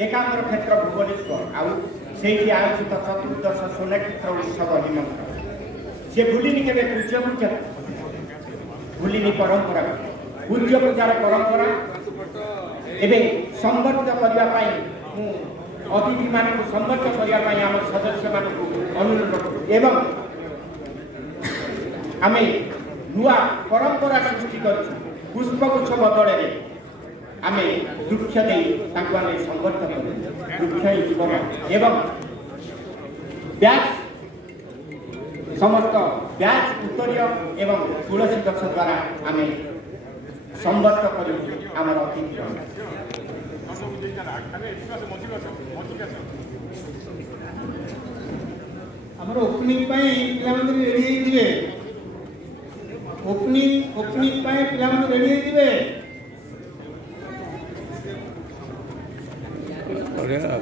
एकांतर क्षेत्र भुवनेश्वर आउठी आयोजित चतुर्दश सोनक्षेत्र उत्सव निमंत्रण से भूलिनी के पूज्य पूजा भूलिनी परंपरा पूज्य पूजार परंपरा एवं संवर्धित करने अतिथि मान संवर्धित करने आम सदस्य मान अनुरोध एवं आम नुआ परंपरा सृष्टि कर पुष्पगुच्छ बदल आम वृक्ष संवर्धन वृक्ष जीवन एवं ब्याज समस्त ब्याज उत्तरीय एवं तुलसी गछ द्वारा आम संवर्ध कर आमर अतिथि आमर ओपनिंग पिलामाने रेडी होइथिबे ओपनिंग पिलामाने रेडी होइथिबे बढ़िया